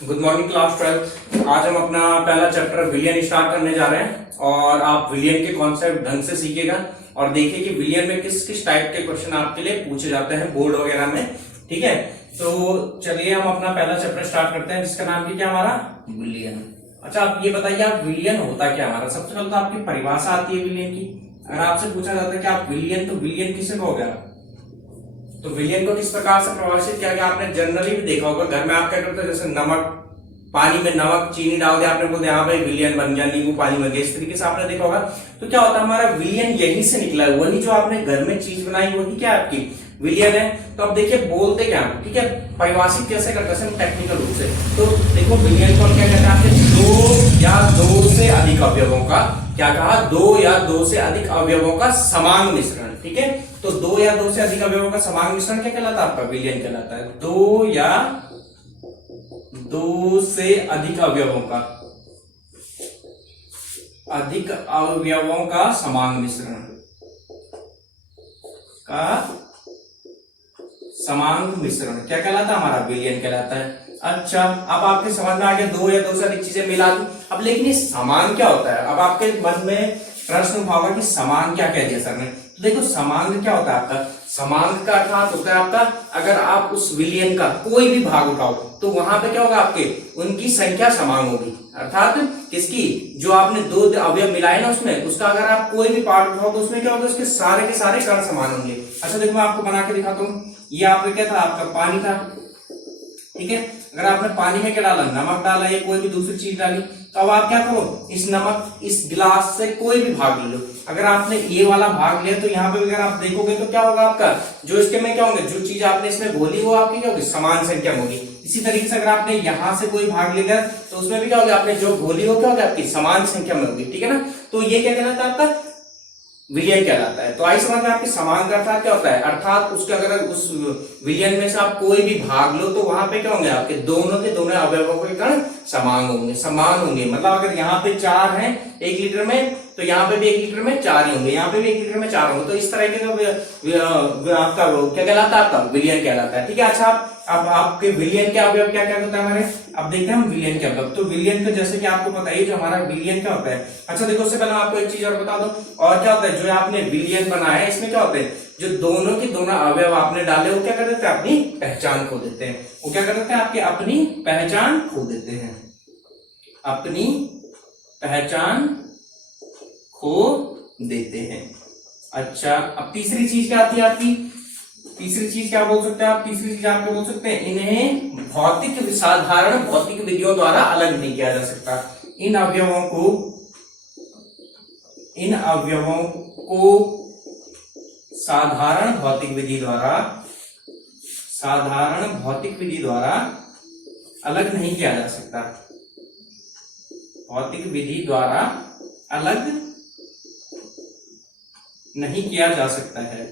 Good morning class 12। आज हम अपना पहला चैप्टर विलियन स्टार्ट करने जा रहे हैं और आप विलियन के कॉन्सेप्ट ढंग से सीखिएगा और देखिए कि विलियन में किस किस टाइप के क्वेश्चन आपके लिए पूछे जाते हैं बोर्ड वगैरह में। ठीक है, तो चलिए हम अपना पहला चैप्टर स्टार्ट करते हैं जिसका नाम क्या हमारा विलियन। अच्छा, आप ये बताइए आप विलियन होता क्या हमारा। सबसे पहले तो आपकी परिभाषा आती है विलियन की। अगर आपसे पूछा जाता है कि आप विलियन, तो विलियन किसे कहोगे आप? तो विलियन को किस प्रकार से परिभाषित किया गया आपने जनरली भी देखा होगा। घर में आप क्या करते हो, जैसे नमक, पानी में नमक चीनी डाल दिया आपने, बोलते हाँ भाई विलियन बन गया, नींबू पानी में गया, इस तरीके से आपने देखा होगा। तो क्या होता है हमारा विलियन यहीं से निकला है, वही जो आपने घर में चीज बनाई वही क्या आपकी विलियन है। तो अब देखिए बोलते क्या, ठीक है, परिभाषित कैसे करते हैं टेक्निकल रूप से। तो देखो विलियन को क्या कहते हैं आपके दो या दो से अधिक अवयवों का, क्या कहा, दो या दो से अधिक अवयवों का समान मिश्रण। ठीक है, तो दो या दो से अधिक अवयवों का समान मिश्रण क्या कहलाता है आपका विलियन कहलाता है। दो या दो से अधिक अवयवों का समान मिश्रण क्या कहलाता है हमारा विलियन कहलाता है। अच्छा, अब आपके समझ में आ गया दो या दो से अधिक चीजें मिला दी। अब लेकिन ये समान क्या होता है, अब आपके मन में प्रश्न उठा होगा कि समान क्या कह दिया सर ने। तो देखो समान क्या होता है आपका, समान का अर्थात होता है आपका अगर आप उस विलियन का कोई भी भाग उठाओ तो वहां पे क्या होगा आपके उनकी संख्या समान होगी। अर्थात किसकी, जो आपने दो अवयव मिलाए ना उसमें, उसका अगर आप कोई भी पार्ट उठाओ तो उसमें क्या होगा, उसके सारे के सारे कण समान होंगे। अच्छा देखो मैं आपको बना के दिखाता हूँ। ये आपका क्या था, आपका पानी था। ठीक है, अगर आपने पानी में क्या डाला, नमक डाला या कोई भी दूसरी चीज डाली, तो अब आप क्या करो, इस नमक इस गिलास से कोई भी भाग ले लो। अगर आपने ये वाला भाग लिया तो यहाँ पे अगर आप देखोगे तो क्या होगा आपका, जो इसके में क्या होंगे, जो चीज आपने इसमें घोली वो आपकी क्या होगी, समान संख्या में होगी। इसी तरीके से अगर आपने यहाँ से कोई भाग लिया तो उसमें भी क्या होगा, आपने जो घोली वो क्या होगी आपकी समान संख्या में होगी। ठीक है ना, तो ये क्या कहलाता है आपका विलियन कहलाता है। तो आई समझ में आपके समान का अर्थात क्या होता है, अर्थात उसके अगर उस विलियन में से आप कोई भी भाग लो तो वहां पे क्या होंगे आपके दोनों के दोनों अवयवों के कण समान होंगे। मतलब अगर यहाँ पे 4 हैं 1 लीटर में, तो यहाँ पे भी 1 लीटर में 4 ही होंगे, यहाँ पे भी 1 लीटर में 4 होंगे। तो इस तरह के आपका क्या कहलाता है, आपका विलियन कहलाता है। ठीक है, अच्छा अब आपके विलियन के अवयव क्या क्या होता है हमारे, अब देखते हैं हम विलियन के अवयव। तो विलियन का जैसे कि आपको पता है जो हमारा विलियन क्या होता है। अच्छा देखो उससे पहले आपको एक चीज और बता दो, और क्या होता है जो आपने विलियन बनाया है इसमें क्या होता है, जो दोनों के दोनों अवयव आपने डाले वो क्या कर देते हैं, अपनी पहचान खो देते हैं। वो क्या कर देते हैं, आपकी अपनी पहचान खो देते हैं, अपनी पहचान खो देते हैं। अच्छा, अब तीसरी चीज क्या आती है आपकी, तीसरी चीज क्या बोल सकते हैं आप, तीसरी चीज आप क्या बोल सकते हैं, इन्हें साधारण भौतिक विधियों द्वारा अलग नहीं किया जा सकता। इन अवयवों को साधारण भौतिक विधि द्वारा अलग नहीं किया जा सकता। भौतिक विधि द्वारा अलग नहीं किया जा सकता है।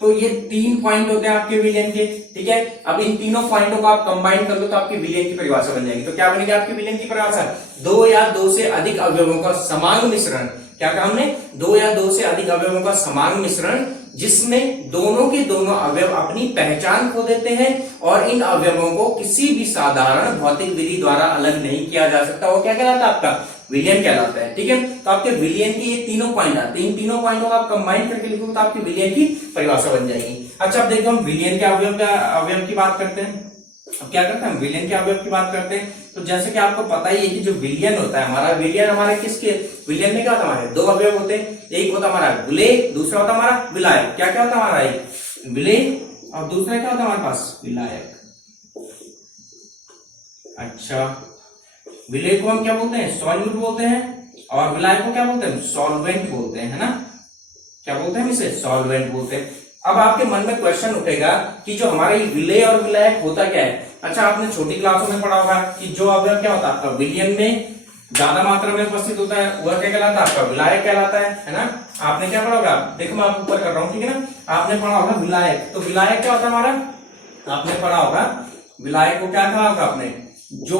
तो ये 3 पॉइंट होते हैं आपके विलियन के। ठीक है, अब इन तीनों पॉइंटों को आप कंबाइन कर लो तो आपकी विलियन की परिभाषा बन जाएगी। तो क्या बनेगी आपकी विलियन की परिभाषा, दो या दो से अधिक अवयवों का समान मिश्रण। क्या कहा हमने, दो या दो से अधिक अवयवों का समान मिश्रण जिसमें दोनों के दोनों अवयव अपनी पहचान खो देते हैं और इन अवयवों को किसी भी साधारण भौतिक विधि द्वारा अलग नहीं किया जा सकता। वो क्या कहलाता है, आपका विलियन कहलाता है। ठीक है, तो आपके विलियन की ये तीनों पॉइंट आते हैं, इन तीनों पॉइंटों को आप कंबाइन करके लिखोगे तो आपकी विलियन की परिभाषा बन जाएगी। अच्छा, अब देखो हम विलियन के अवयव की बात करते हैं। अब क्या करते हैं, विलियन के अवयव की बात करते हैं। तो जैसे कि आपको पता ही है कि जो विलियन होता है हमारा, विलियन हमारे किसके, विलियन में क्या होता है हमारे 2 अवयव होते हैं। एक होता है हमारा विलेय, दूसरा होता है हमारा विलायक। क्या क्या होता है हमारा, एक विलेय और दूसरा क्या होता है हमारे पास, विलायक। अच्छा, विलेय को हम क्या बोलते हैं, सॉल्यूट बोलते हैं, और विलायक को क्या बोलते हैं, सॉल्वेंट बोलते हैं, है ना। क्या बोलते हैं इसे, सॉल्वेंट बोलते हैं। अब आपके मन में क्वेश्चन उठेगा कि जो हमारा ये विलेय और विलायक होता क्या है। अच्छा, आपने छोटी क्लासों में पढ़ा होगा कि जो अवयव क्या होता है आपका विलियन में ज्यादा मात्रा में उपस्थित होता है वह क्या कहलाता है, आपका विलायक कहलाता है ना। आपने क्या पढ़ा होगा, देखो मैं आपको ऊपर कर रहा हूँ, ठीक है ना। आपने पढ़ा होगा विलायक, तो विलायक क्या होता है हमारा, आपने पढ़ा होगा विलायक को क्या कहा होगा आपने, जो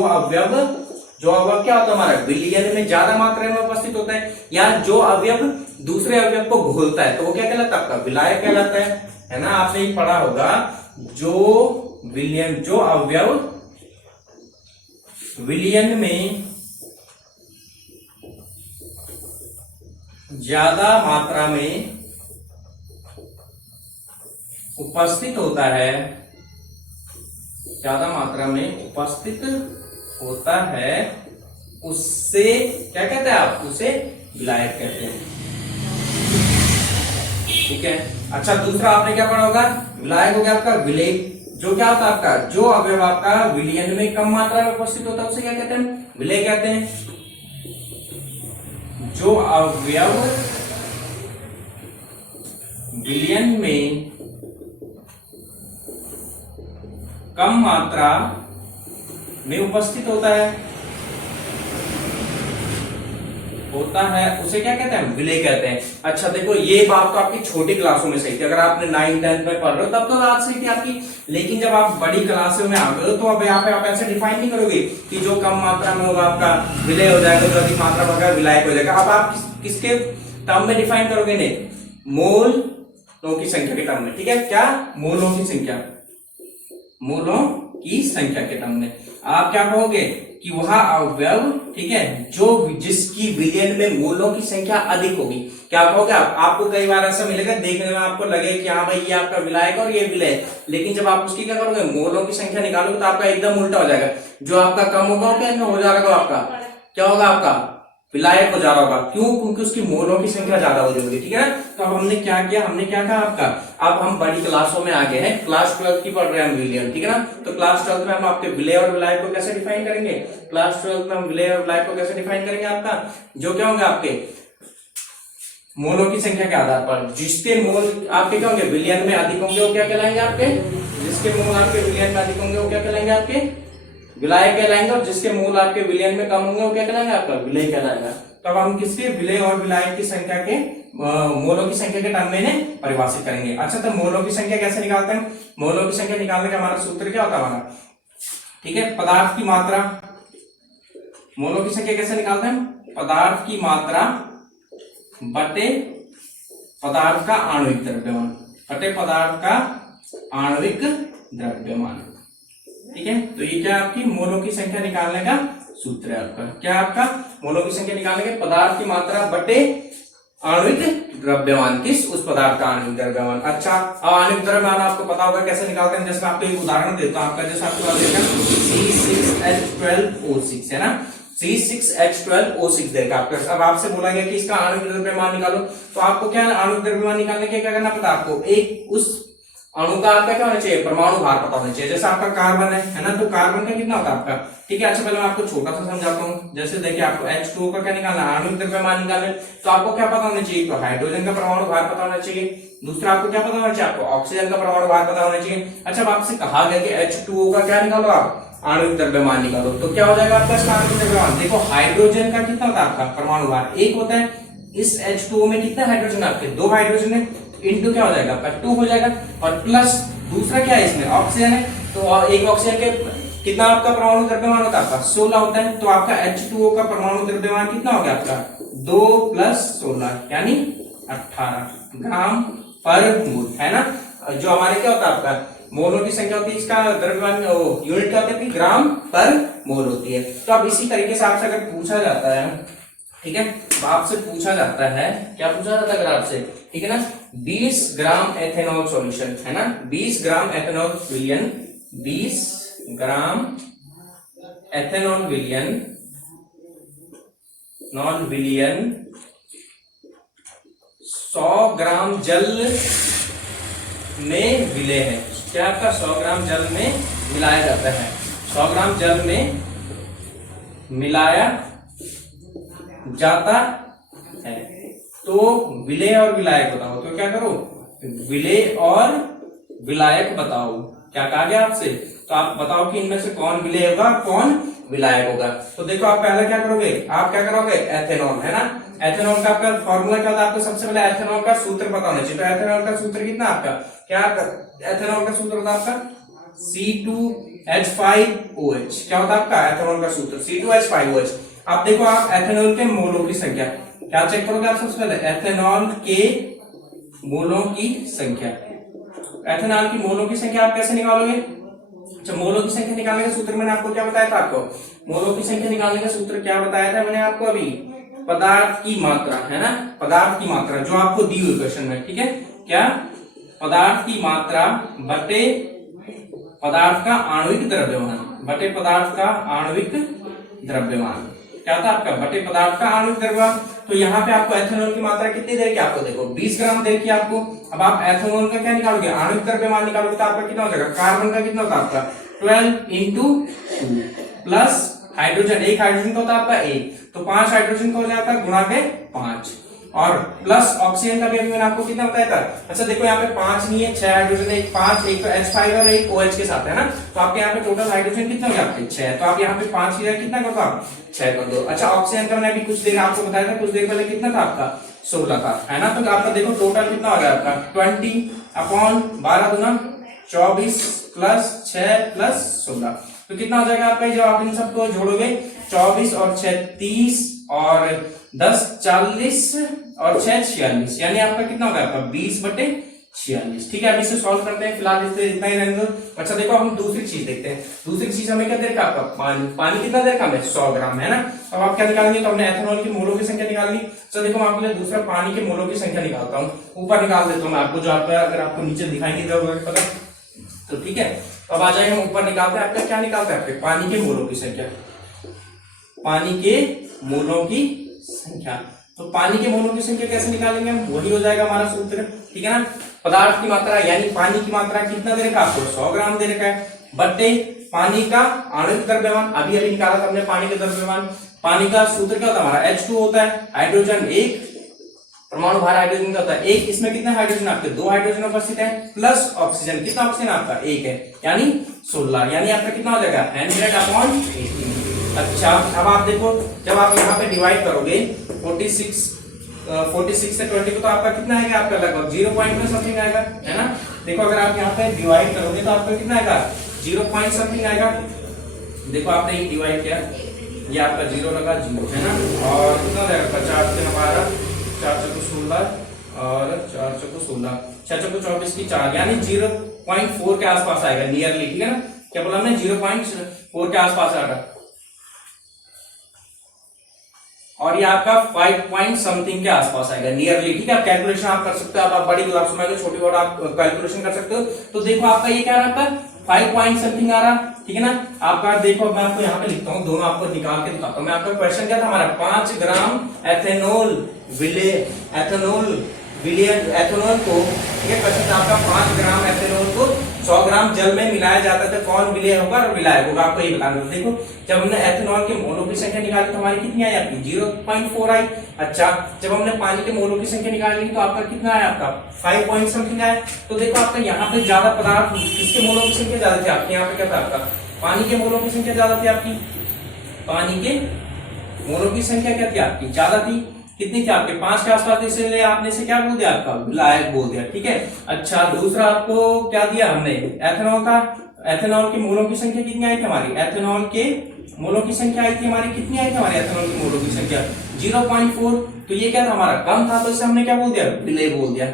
अवयव क्या होता है हमारा विलियन में ज्यादा मात्रा में उपस्थित होता है या जो अवयव दूसरे अवयव को घोलता है तो वो क्या कहलाता है, आपका विलायक कहलाता है ना। आपने ये पढ़ा होगा जो अवयव विलयन में ज्यादा मात्रा में उपस्थित होता है, ज्यादा मात्रा में उपस्थित होता है, उससे क्या कहते हैं आप? उसे विलायक कहते हैं। ठीक है। अच्छा, दूसरा आपने क्या पढ़ा होगा? विलायक हो गया आपका विलेय। जो क्या होता है आपका? जो अवयव आपका विलयन में कम मात्रा में उपस्थित होता है उसे क्या कहते हैं? विलेय कहते हैं। जो अवयव विलयन में कम मात्रा में उपस्थित होता है उसे क्या कहते हैं? विलेय कहते हैं। अच्छा देखो, ये बात तो आपकी छोटी क्लासों में सही थी, अगर आपने 9th 10th में पढ़ रहे हो तब तो बात सही थी आपकी। लेकिन जब आप बड़ी क्लासों में आ गए हो तो अब यहाँ पे आप ऐसे डिफाइन नहीं करोगे कि जो कम मात्रा में होगा आपका विलेय हो जाएगा, जो अधिक मात्रा में होगा विलायक हो जाएगा। अब आप किसके टर्म में डिफाइन करोगे? नहीं, मोलों की संख्या के टर्म में। ठीक है, क्या? मोलों की संख्या, मोलों की संख्या के टर्म में आप क्या कहोगे कि वह अवयव, ठीक है, जो जिसकी विलयन में मोलों की संख्या अधिक होगी, क्या कहोगे आप? आपको कई बार ऐसा मिलेगा, देखने में आपको लगे कि हाँ भाई ये आपका विलायक और ये विलेय, लेकिन जब आप उसकी क्या करोगे? मोलों की संख्या निकालोगे तो आपका एकदम उल्टा हो जाएगा। जो आपका कम होगा वो क्या हो जाएगा? आपका क्या होगा? आपका विलायक हो जा रहा होगा। क्यों? क्योंकि उसकी मोलों की संख्या ज्यादा हो जाएगी। ठीक है ना। तो अब हमने क्या किया? हमने क्या कहा आपका? अब हम बड़ी क्लासों में आगे हैं, क्लास 12 की पढ़ रहे हैं हम विलयन। ठीक है ना। तो क्लास 12 में हम आपके विलेय और विलायक को कैसे डिफाइन करेंगे? क्लास 12 में हम विलेय और विलायक को कैसे डिफाइन करेंगे? आपका जो क्या होंगे? आपके मोलों की संख्या के आधार पर। जिसके मोल आपके क्या होंगे? विलयन में अधिक होंगे वो क्या कहलाएंगे? आपके जिसके मोल आपके विलयन में अधिक होंगे वो क्या कहलाएंगे? आपके विलायक कहलाएंगे। और जिसके मूल आपके विलयन में कम होंगे वो क्या कहलाएंगे? आपका विलेय कहलाएगा। तो अब हम किसके? विलेय और विलायक की संख्या के मोलों की संख्या के टर्म में परिभाषित करेंगे। अच्छा, तो मोलों की संख्या कैसे निकालते हैं? मोलों की संख्या निकालने का हमारा सूत्र क्या होता है हमारा? ठीक है, पदार्थ की मात्रा। मोलों की संख्या कैसे निकालते हैं? पदार्थ की मात्रा बटे पदार्थ का आणविक द्रव्यमान, बटे पदार्थ का आणविक द्रव्यमान। ठीक है, तो ये क्या आपकी मोलों की संख्या निकालने का सूत्र है आपका। क्या आपका? मोलों की संख्या निकालने के पदार्थ की मात्रा बटे आणविक द्रव्यमान। किस? उस पदार्थ का आणविक द्रव्यमान। अच्छा, अब आणविक द्रव्यमान आपको पता होगा कैसे निकालते हैं। जैसे आपको एक उदाहरण देता हूं, आपका जैसे आपके पास C6H12O6 है ना, C6H12O6 देगा आपका। अब आपसे बोला गया कि इसका आणविक द्रव्यमान निकालो, तो आपको क्या आणविक द्रव्यमान निकालने के क्या करना पता? आपको एक उस अणु का आपका क्या होना चाहिए? परमाणु भार पता होना चाहिए। जैसे आपका कार्बन है ना, तो कार्बन का कितना होता है आपका? ठीक है। अच्छा, पहले मैं आपको छोटा सा समझाता हूँ। जैसे देखिए, आपको H2O का क्या निकालना है? आणविक द्रव्यमान निकालना है। तो आपको क्या पता होना चाहिए? तो हाइड्रोजन का परमाणु भार पता होना चाहिए। दूसरा आपको क्या पता होना चाहिए? आपको ऑक्सीजन का परमाणु भार पता होना चाहिए। अच्छा, अब आपसे कहा गया कि H2O का क्या निकालो? आप आणविक द्रव्यमान निकालो, तो क्या हो जाएगा आपका इसका आणविक द्रव्यमान? देखो, हाइड्रोजन का कितना होता है आपका परमाणु भार? 1 होता है। इस H2O में कितना हाइड्रोजन? आपके 2 हाइड्रोजन है, इंटू क्या हो जाएगा? आपका 2 हो जाएगा। और प्लस दूसरा क्या है? इसमें ऑक्सीजन है, तो एक ऑक्सीजन के कितना आपका परमाणु द्रव्यमान होता है? आपका 16 होता है। तो आपका H2O का परमाणु द्रव्यमान कितना हो गया आपका? 2 + 16 यानी 18 ग्राम पर मोल, है ना। जो हमारे क्या होता है? आपका मोलों की संख्या होती है, इसका द्रव्यमान यूनिट क्या होती है? ग्राम पर मोल होती है। तो अब इसी तरीके से आपसे अगर पूछा जाता है, ठीक है, तो आपसे पूछा जाता है, क्या पूछा जाता है अगर आपसे? ठीक है ना, 20 ग्राम एथेनॉल सॉल्यूशन, है ना, 20 ग्राम एथेनॉल विलयन, 20 ग्राम एथेनॉल विलयन, नॉन विलयन 100 ग्राम जल में विलय है। क्या आपका 100 ग्राम जल में मिलाया जाता है? 100 ग्राम जल में मिलाया जाता है। तो विलेय और विलायक बताओ। तो क्या करो? विलेय और विलायक बताओ। क्या कहा गया आपसे? तो आप बताओ कि इनमें से कौन विलेय होगा, कौन विलायक होगा। तो देखो, आप पहले क्या करोगे? आप क्या करोगे? एथेनॉल, है ना। एथेनॉल का आपका फॉर्मूला क्या होता है? आपको सबसे पहले एथेनॉल का सूत्र पता होना चाहिए। तो एथेनॉल का सूत्र कितना आपका? क्या एथेनॉल का सूत्र होता है आपका? C2H5OH। क्या होता है आपका एथेनॉल का सूत्र? C2H5OH। आप देखो, आप एथेनॉल के मोलों की संख्या क्या चेक करोगे आप सबसे पहले? एथेनॉल के मोलों की संख्या। एथेनॉल की मोलों की संख्या आप कैसे निकालोगे? अच्छा, मोलों की संख्या निकालने का सूत्र मैंने आपको क्या बताया था? आपको मोलों की संख्या निकालने का सूत्र क्या बताया था मैंने आपको अभी? पदार्थ की मात्रा, है ना, पदार्थ की मात्रा जो आपको दी हुई क्वेश्चन में, ठीक है, क्या? पदार्थ की मात्रा बटे पदार्थ का आणविक द्रव्यमान, बटे पदार्थ का आणविक द्रव्यमान। क्या था आपका? बटे पदार्थ का आणविक द्रव्यमान। तो यहाँ पे आपको एथेनॉल की मात्रा कितनी देर की आपको देखो 20 ग्राम देर की आपको। अब आप एथेनॉल का क्या निकालोगे? आणविक द्रव्यमान निकालोगे तो आपका कितना हो जाएगा? कार्बन का कितना होता है आपका? 12 इंटू 2 प्लस हाइड्रोजन, एक हाइड्रोजन का होता है आपका 1, तो 5 हाइड्रोजन का हो जाता है गुणा के 5, और प्लस ऑक्सीजन का भी अभी मैंने आपको कितना बताया था? अच्छा देखो यहाँ पे 5 नहीं है, 6 हाइड्रोजन है, 5, एक तो H5 और एक OH के साथ है ना, तो आपके यहाँ पे टोटल हाइड्रोजन कितना हो जाते हैं? 6, तो आप यहाँ पे 5 की जगह कितना कर दो आप? 6 कर दो। अच्छा ऑक्सीजन का मैंने अभी कुछ देर आपको बताया था, कुछ देर पहले कितना था आपका? 16 था, है ना, तो आपका देखो टोटल कितना हो गया आपका? 20/12 गुना 24 प्लस 6 प्लस 16, तो कितना हो जाएगा आपका? जब आप इन सबको जोड़ोगे 24 और 6 30 और 10 40 और 6 46, यानी आपका कितना होगा? आपका 20/46। ठीक है, अब इसे सॉल्व करते हैं, फिलहाल इससे इतना ही रहने दो। अच्छा देखो हम दूसरी चीज देखते हैं। दूसरी चीज हमें क्या देर का? आपका पानी। पानी कितना देर का? हमें 100 ग्राम, है ना। अब आप क्या निकालेंगे? तो हमने एथेनॉल की मोलों की संख्या निकाल ली। तो देखो मैं आपके लिए दूसरा पानी के मोलों की संख्या निकालता हूँ, ऊपर निकाल देता हूँ मैं आपको, जो आपका अगर आपको नीचे दिखाई नहीं दे रहा पता, तो ठीक है। अब आ जाए हम ऊपर निकालते हैं, आपका क्या निकालते हैं? आपके पानी के मोलों की संख्या, पानी के मोलों की संख्या। तो पानी के मोलों की संख्या कैसे निकालेंगे हम? वही हो जाएगा हमारा सूत्र, ठीक है ना। पदार्थ की मात्रा यानी पानी की मात्रा कितना दे रखा आपको? 100 ग्राम दे रखा है, बट्टे पानी का आणविक द्रव्यमान, अभी अभी निकाला था हमने पानी का द्रव्यमान। पानी का सूत्र क्या होता है हमारा? H2 होता है, हाइड्रोजन 1, परमाणु भार हाइड्रोजन का होता है 1, इसमें कितने हाइड्रोजन? आपके 2 हाइड्रोजन उपस्थित है, प्लस ऑक्सीजन, कितना ऑक्सीजन आपका? 1 है, यानी 16, यानी आपका कितना हो जाएगा? 100/18। अच्छा अब आप देखो, जब आप यहाँ पे डिवाइड करोगे 46 से 20 को, तो आपका कितना आएगा? आपका लगभग 0 पॉइंट में समथिंग आएगा, है ना। देखो अगर आप यहाँ पे डिवाइड करोगे तो आपका कितना आएगा? 0 पॉइंट समथिंग आएगा। देखो आपने एक डिवाइड किया, ये आपका 0 लगा, 0, है ना, और कितना हो जाएगा? 50 के 12, 4 चौको 16 और 4 चौको 16, 6 चौको 24 की 4, यानी 0.4 के आसपास आएगा नियरली, ठीक है ना। क्या बोला हमने? 0.4 के आसपास आएगा, और ये आपका 5 पॉइंट समथिंग के आसपास आएगा नियरली, ठीक है। आप कैलकुलेशन आप कर सकते हो, आप बड़ी क्लास में छोटी बोर्ड आप कैलकुलेशन कर सकते हो। तो देखो आपका ये क्या रहा? आपका 5 पॉइंट समथिंग आ रहा, ठीक है ना। आपका देखो मैं आपको यहाँ पे लिखता हूँ, दोनों आपको निकाल के दिखाता हूँ मैं। आपका क्वेश्चन क्या था हमारा? 5 ग्राम एथेनॉल एथेनॉल को, ये क्वेश्चन था आपका, 5 ग्राम एथेनॉल को 100 ग्राम जल में मिलाया जाता है, कौन विलय होगा और विलायक होगा, आपको ये बताना है। देखो जब हमने एथेनॉल के मोलों की संख्या निकाली तो हमारी कितनी आई? आपकी 0.4 आई। अच्छा जब हमने पानी के मोलों की संख्या निकाली तो आपका कितना आया? आपका 5 पॉइंट समथिंग आया। तो देखो आपका यहाँ पे ज्यादा पदार्थ, किसके मोलों की संख्या ज्यादा थी? आपके यहाँ पे क्या था? आपका पानी के मोलों की संख्या ज्यादा थी आपकी, पानी के मोलों की संख्या क्या थी आपकी? ज्यादा थी। कितनी थी आपके? 5 के आसपास, इसलिए आपने इसे क्या बोल दिया? आपका विलायक बोल दिया, ठीक है। अच्छा दूसरा आपको क्या दिया हमने? एथेनॉल का, एथेनॉल के मोलों की संख्या कितनी आई थी हमारी? एथेनॉल के मोलों की संख्या आई थी हमारी, कितनी आई थी हमारी एथेनॉल की मोलों की संख्या? 0.4। तो ये क्या था हमारा? कम था, तो इसे हमने क्या बोल दिया? विलय बोल दिया।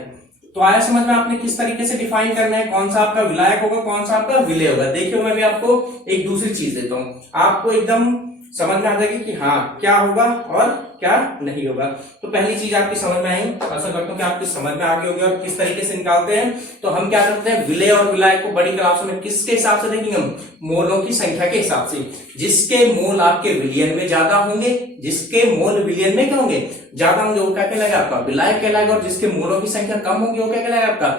तो आया समझ में आपने किस तरीके से डिफाइन करना है, कौन सा आपका विलायक होगा, कौन सा आपका विलय होगा। देखियो मैं भी आपको एक दूसरी चीज देता हूँ, आपको एकदम समझ में आ जाएगी कि हाँ क्या होगा और क्या नहीं होगा। तो पहली चीज आपकी समझ में आई, आशा करता हूँ कि आपकी समझ में आ गई होगी और किस तरीके से निकालते हैं। तो हम क्या करते हैं? विलय और विलायक को बड़ी क्लासों में किसके हिसाब से देखेंगे? हम मोलों की संख्या के हिसाब से। जिसके मोल आपके विलियन में ज्यादा होंगे, जिसके मोल विलियन में क्या होंगे? ज्यादा होंगे, वो क्या कहलाएगा? आपका विलायक कहलाएगा। और जिसके मोलों की संख्या कम होगी वो क्या कहलाएगा? आपका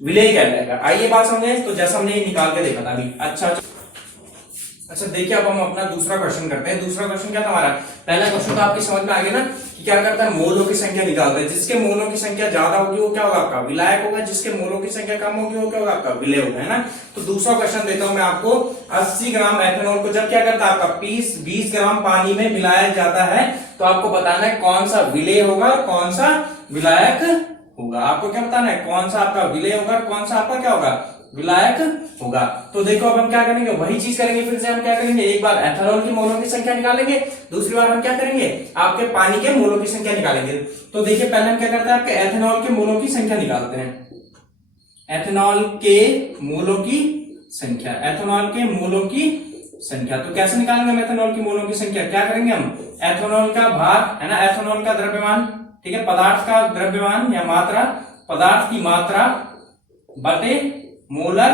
विलय कहलाएगा। आइए बात समझे। तो जैसा हमने ये निकाल के देखा था अभी। अच्छा देखिए अब हम अपना दूसरा क्वेश्चन करते हैं। दूसरा क्वेश्चन क्या था हमारा? पहला क्वेश्चन तो आपकी समझ में आ गया ना कि क्या करता है? मोलों की संख्या निकालता है। जिसके मोलों की संख्या ज्यादा होगी वो क्या होगा? आपका विलायक होगा। जिसके मोलों की संख्या कम होगी वो क्या होगा? आपका विलय होगा, है ना। तो दूसरा क्वेश्चन देता हूं मैं आपको। 80 ग्राम एथेनॉल को जब क्या करता है? आपका 20 ग्राम पानी में मिलाया जाता है, तो आपको बताना है कौन सा विलय होगा और कौन सा विलायक होगा। आपको क्या बताना है? कौन सा आपका विलय होगा और कौन सा आपका क्या होगा? विलायक होगा। तो देखो अब हम क्या करेंगे? वही चीज करेंगे। फिर से हम क्या करेंगे? एक बार एथेनॉल की मोलों की संख्या निकालेंगे, दूसरी बार हम क्या करेंगे? आपके पानी के मोलों की संख्या निकालेंगे। तो देखिए पहले हम क्या करते हैं? आपके एथेनॉल के मोलों की संख्या निकालते हैं। एथेनॉल के मोलों की संख्या, एथेनॉल के मोलों की संख्या। तो कैसे निकालेंगे हम एथेनॉल की मोलों की संख्या? क्या करेंगे हम, एथेनॉल का भार है ना, एथेनॉल का द्रव्यमान, ठीक है, पदार्थ का द्रव्यमान या मात्रा, पदार्थ की मात्रा बटे मोलर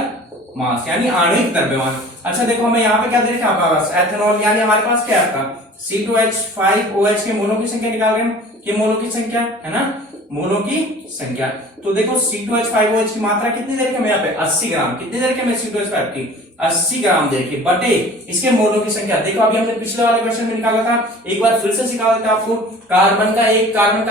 मास यानी आणविक द्रव्यमान। अच्छा देखो हमें यहाँ पे क्या दे रखा है हमारे पास, एथेनॉल यानी हमारे पास क्या था, C2H5OH के मोलों की संख्या निकाल रहे हैं, के मोलों की संख्या है ना, मोलों की संख्या। तो देखो C2H5OH की मात्रा कितनी दे रखी है यहाँ पे, 80 ग्राम, कितनी दे रखी है C2H5 की, 80 ग्राम दे रखी, बटे इसके मोलों की संख्या। देखो अभी हमने पिछले वाले क्वेश्चन में निकाला था, एक बार फिर से सिखा देते हैं आपको। कार्बन का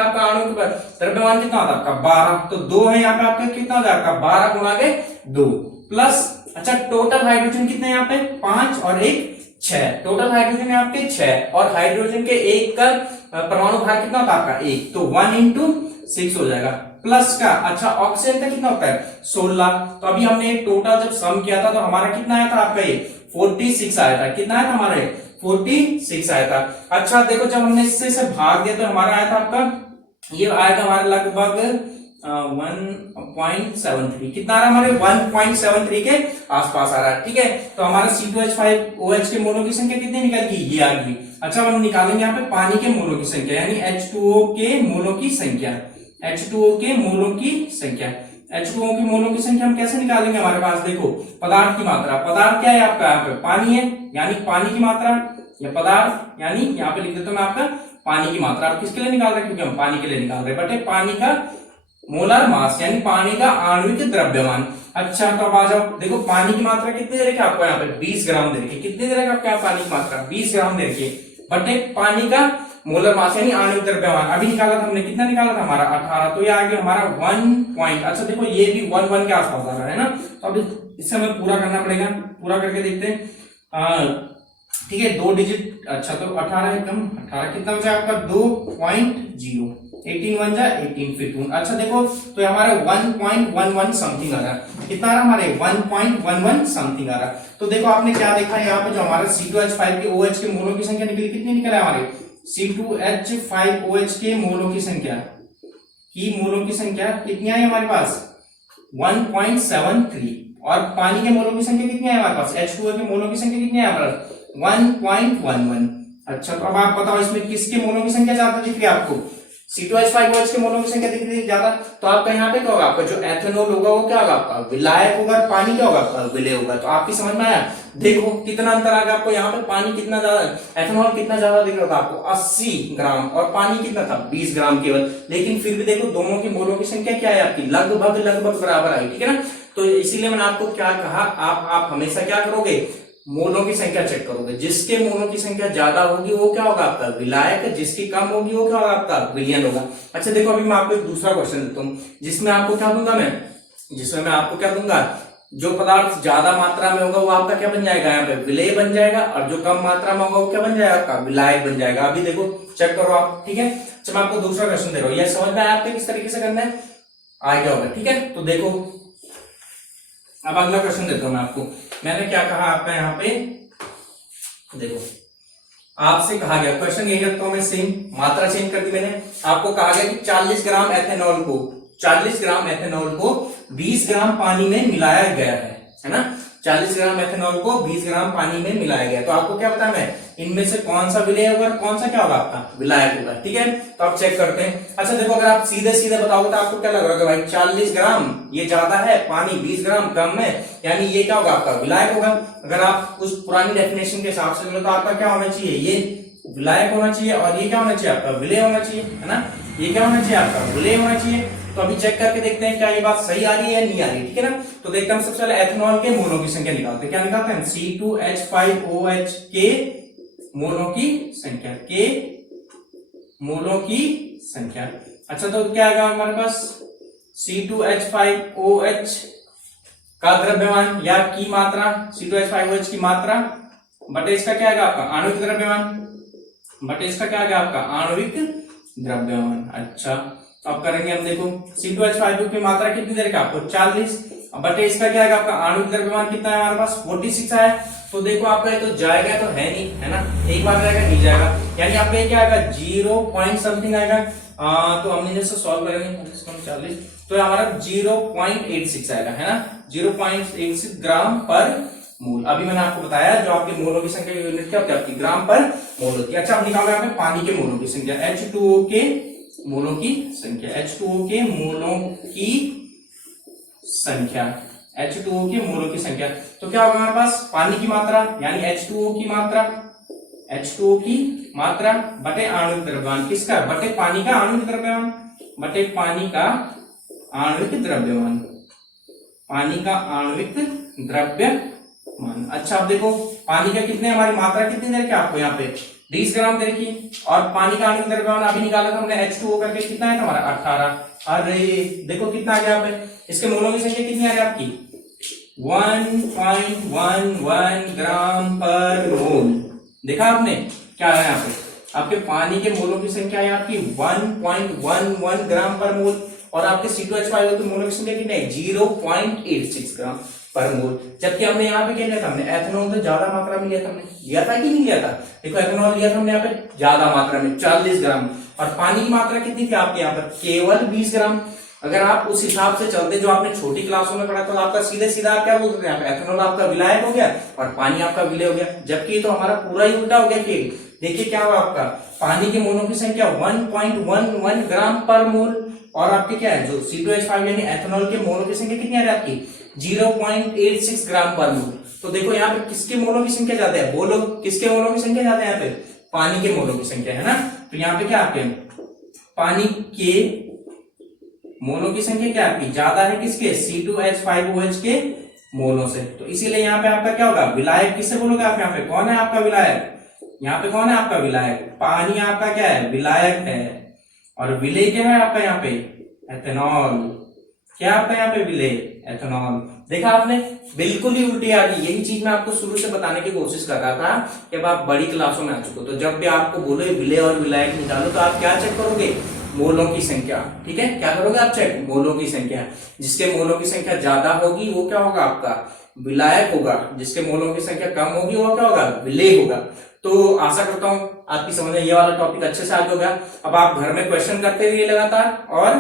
आपका आणविक द्रव्यमान कितना होता है आपका, 12, तो 2 है यहाँ पे आपका, कितना हो जाएगा 12 गुणा के 2 प्लस, अच्छा टोटल हाइड्रोजन कितने यहाँ पे 5 और 1 6, टोटल हाइड्रोजन है आपके 6 और हाइड्रोजन के एक का परमाणु भार कितना होता है आपका 1, तो 1 into 6 हो जाएगा प्लस का। अच्छा ऑक्सीजन का कितना होता है 16, तो अभी हमने टोटल जब सम किया था तो हमारा कितना आया था आपका, ये 46 आया था, कितना आया था हमारा 46 आया था। अच्छा देखो जब हमने इससे से भाग दिया तो हमारा आया था आपका, ये आया था हमारे लगभग 1.73, कितना आ रहा है हमारे 1.73 के आसपास आ रहा है, ठीक है। तो हमारा C2H5OH के मोलों की संख्या कितनी निकल गई, ये आ गई। अच्छा हम निकालेंगे यहाँ पे पानी के मोलों की संख्या यानी H2O के मोलों की संख्या, H2O के मोलों की संख्या, H2O के मोलों की संख्या हम कैसे निकालेंगे, हमारे पास देखो पदार्थ की मात्रा, पदार्थ क्या है आपका यहाँ पे पानी है यानी पानी की मात्रा, या पदार्थ यानी यहाँ पे लिख देता हूं मैं आपका पानी की मात्रा। आप किसके लिए निकाल रहे हैं, क्योंकि हम पानी के लिए निकाल रहे हैं, बटे पानी का मोलर मास यानी पानी का आणविक द्रव्यमान। अच्छा तो अब आ जाओ, देखो पानी की मात्रा कितनी दे रखी है आपको यहाँ पे 20 ग्राम दे रखी, कितनी दे रखी है आपको यहाँ पानी की मात्रा 20 ग्राम दे रखी, बटे पानी का मोलर मास यानी आणविक द्रव्यमान। अभी निकाला था हमने, कितना निकाला था हमारा 18, तो ये आ गया हमारा 1 पॉइंट, अच्छा देखो ये भी 1 के आसपास आ रहा है ना, तो अभी इससे हमें पूरा करना पड़ेगा, पूरा करके देखते हैं, ठीक है 2 डिजिट। अच्छा तो 18 कम 18 कितना बचा आपका 2.0, 18 1 जा 18 फिर 2। अच्छा देखो तो हमारा 1.11 समथिंग आ रहा है, कितना आ रहा है हमारे 1.11 समथिंग आ रहा है। तो देखो आपने क्या देखा है यहाँ पे, जो हमारा C2H5 के OH के मोलों की संख्या निकली, कितनी निकला है हमारे C2H5OH के मोलों की संख्या, कितनी आई हमारे पास 1.73, और पानी के मोलों की संख्या कितनी है हमारे पास, H2O के मोलों की संख्या कितनी है हमारे पास 1.11। अच्छा तो अब आप बताओ इसमें किसके मोलों की संख्या ज्यादा दिख रही है आपको, C2H5OH के मोलों की संख्या दिख रही है ज्यादा, तो आपका यहाँ पे क्या होगा, आपका जो एथेनॉल होगा वो क्या होगा आपका विलायक होगा, पानी क्या होगा आपका विलेय होगा। तो आपकी समझ में आया, देखो कितना अंतर आ गया आपको, यहाँ पे पानी कितना ज्यादा, एथेनॉल कितना ज्यादा दिख रहा था आपको 80 ग्राम, और पानी कितना था 20 ग्राम केवल, लेकिन फिर भी देखो दोनों की मोलों की संख्या क्या है आपकी लगभग बराबर आई, ठीक है ना। तो इसीलिए मैंने आपको क्या कहा, आप हमेशा क्या करोगे, मोलों की संख्या चेक करोगे, जिसके मोलों की संख्या ज्यादा होगी वो क्या होगा आपका विलायक, जिसकी कम होगी वो क्या होगा आपका विलयन होगा। अच्छा देखो अभी मैं आपको एक दूसरा क्वेश्चन देता हूँ, जिसमें आपको क्या दूंगा मैं, जिसमें मैं आपको क्या दूंगा, जो पदार्थ ज्यादा मात्रा में होगा वो आपका क्या बन जाएगा यहाँ पे विलेय बन जाएगा, और जो कम मात्रा में होगा वो क्या बन जाएगा आपका विलायक बन जाएगा। अभी देखो चेक करो आप, ठीक है। अच्छा मैं आपको दूसरा क्वेश्चन दे रहा हूँ, यह समझ में आया आपको किस तरीके से करना है, आ गया होगा, ठीक है। तो देखो अब अगला क्वेश्चन देता हूं मैं आपको, मैंने क्या कहा आपका यहाँ पे, देखो आपसे कहा गया, क्वेश्चन यही रखता हूं मैं सेम, मात्रा चेंज कर दी मैंने, आपको कहा गया कि 40 ग्राम एथेनॉल को 20 ग्राम पानी में मिलाया गया है ना, 40 ग्राम एथेनॉल को 20 ग्राम पानी में मिलाया गया। तो आपको क्या पता है इनमें से कौन सा विलेय होगा, कौन सा क्या होगा आपका विलायक होगा, ठीक है। तो आप चेक करते हैं। अच्छा देखो अगर आप सीधे बताओगे तो आपको क्या लग रहा है भाई 40 ग्राम ये ज्यादा है, पानी 20 ग्राम कम है, यानी ये क्या होगा आपका विलायक होगा। अगर आप उस पुरानी डेफिनेशन के हिसाब से चलो तो आपका क्या होना चाहिए, ये विलायक होना चाहिए, और ये क्या होना चाहिए आपका विलेय होना चाहिए, है ना, ये क्या होना चाहिए आपका विलेय होना चाहिए। तो अभी चेक करके देखते हैं क्या ये बात सही आ रही है या नहीं आ रही, ठीक है ना। तो देखते हैं सबसे पहले एथेनॉल के मोलों की संख्या निकालते हैं, क्या निकालते हैं C2H5OH के मोलों की संख्या, अच्छा तो क्या आएगा हमारे पास C2H5OH का द्रव्यमान या की मात्रा, C2H5OH की मात्रा बटे इसका क्या आएगा आपका आणविक द्रव्यमान, बटे इसका क्या आएगा आपका आणविक द्रव्यमान। अच्छा अब करेंगे हम, देखो C2H5 की मात्रा कितनी देर का आपको 40, बटे इसका क्या आएगा आपका आणविक द्रव्यमान कितना है हमारे पास 46 है। तो देखो आपका ये तो जाएगा तो है नहीं, है ना, एक बार जाएगा नहीं जाएगा, यानी आपका क्या आएगा 0 पॉइंट समथिंग आएगा। तो हमने जैसे सॉल्व करेंगे 40, तो हमारा 0.86 आएगा, है ना, 0.86 ग्राम पर मोल। अभी मैंने आपको बताया जो आपके मोलों की संख्या यूनिट क्या होती है आपकी, ग्राम पर मोल होती है। अच्छा, अब निकालो यहाँ पे पानी के मोलों की संख्या, H2O के मोलों की संख्या, H2O के मोलों की संख्या, H2O के मोलों की संख्या। तो क्या होगा हमारे पास, पानी की मात्रा यानी H2O की मात्रा, H2O की मात्रा बटे आणविक द्रव्यमान, किसका, बटे पानी का आणविक द्रव्यमान, बटे पानी का आणविक द्रव्यमान, पानी का आणविक द्रव्यमान। अच्छा, अब देखो पानी का कितने, हमारी मात्रा कितनी दे रखी आपको यहाँ पे 20 ग्राम दे रखी, और पानी का आणविक द्रव्यमान अभी निकाला था हमने H2O करके, कितना है हमारा 18। अरे देखो कितना आ गया यहाँ पे, इसके मोलों की संख्या कितनी आ रही है आपकी 1.11 ग्राम पर मोल। देखा आपने क्या है यहाँ पे, आपके पानी के मोलों की संख्या है आपकी 1.11 ग्राम पर मोल, और आपके C2H5O के मोलों की संख्या कितनी है 0.86 ग्राम पर मोल। जबकि हमने यहाँ पे क्या लिया था, हमने एथेनॉल तो ज्यादा मात्रा में लिया था, हमने लिया था कि नहीं लिया था, देखो एथेनॉल लिया था हमने यहाँ पे ज्यादा मात्रा में 40 ग्राम, और पानी की मात्रा कितनी थी आपके यहाँ पर केवल 20 ग्राम। अगर आप उस हिसाब से चलते जो आपने छोटी क्लासों में पढ़ा, तो आपका सीधे सीधा आप क्या बोलते हैं, एथेनॉल आपका विलायक हो गया और पानी आपका विलय हो गया। जबकि ये तो हमारा पूरा ही उल्टा हो गया खेल। देखिए क्या हुआ, आपका पानी के मोलों की संख्या 1.11 ग्राम पर मोल, और आपके क्या है जो C2H5 यानी एथेनॉल के मोलों की संख्या कितनी आ रही है आपकी 0.86 ग्राम पर मोल। तो देखो यहाँ पे किसके मोलों की संख्या ज्यादा है, बोलो किसके मोलों की संख्या ज्यादा है, यहाँ पे पानी के मोलों की संख्या, है ना। तो यहाँ पे क्या आपके पानी के मोलों की संख्या क्या आपकी ज्यादा है, किसके C2H5OH के मोलों से। तो इसीलिए यहाँ पे आपका क्या होगा, विलायक किससे बोलोगे आप, यहाँ पे कौन है आपका विलायक, यहाँ पे कौन है आपका विलायक, पानी आपका क्या है विलायक है, और विलय क्या है आपका यहाँ पे एथेनॉल, क्या आपका यहाँ पे विलय एथेनॉल। देखा आपने बिल्कुल ही उल्टी आ गई। यही चीज मैं आपको शुरू से बताने की कोशिश कर रहा था कि अब आप बड़ी क्लासों में आ चुके हो, तो जब भी आपको बोलो विलय और विलायक निकालो, तो आप क्या चेक करोगे, मोलों की संख्या, ठीक है, क्या करोगे आप चेक, मोलों की संख्या। जिसके मोलों की संख्या ज्यादा होगी वो क्या होगा आपका विलायक होगा, जिसके मोलों की संख्या कम होगी वो क्या होगा विलय होगा। तो आशा करता हूं आपकी समझ में ये वाला टॉपिक अच्छे से आगे हो गया। अब आप घर में क्वेश्चन करते रहिए लगातार और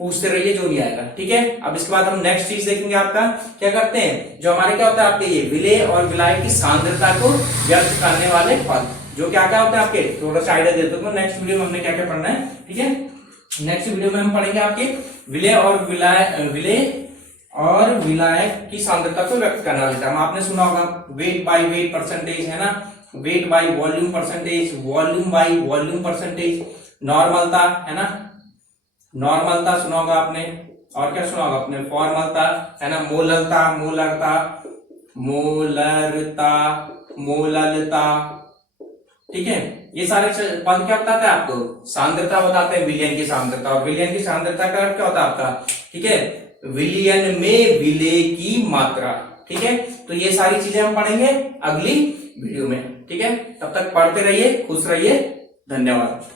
पूछते रहिए जो भी आएगा, ठीक है। अब इसके बाद हम नेक्स्ट चीज देखेंगे, आपका क्या करते हैं, जो हमारे क्या होता है आपके ये विलय और विलायक की सांद्रता को व्यक्त करने वाले पद, जो क्या क्या होता है आपके, थोड़ा सा आइडिया देते हो नेक्स्ट वीडियो में हमने क्या क्या पढ़ना है, ठीक है। नेक्स्ट वीडियो में हम पढ़ेंगे आपके विलय और विलायक की सांद्रता को व्यक्त करने वाले टर्म। आपने सुना होगा वेट बाय वेट परसेंटेज, है ना, weight by volume percentage, volume by volume percentage, नॉर्मलता, है ना, नॉर्मलता सुना होगा आपने, और क्या सुना होगा आपने फॉर्मलता, है ना, मोललता, मोलरता, मोलरता, मोललता, ठीक है। ये सारे पद क्या बताते हैं आपको, सांद्रता बताते हैं, विलयन की सांद्रता, और विलयन की सांद्रता का अर्थ क्या होता है आपका, ठीक है, विलयन में विलय की मात्रा, ठीक है। तो ये सारी चीजें हम पढ़ेंगे अगली वीडियो में, ठीक है। तब तक पढ़ते रहिए, खुश रहिए, धन्यवाद।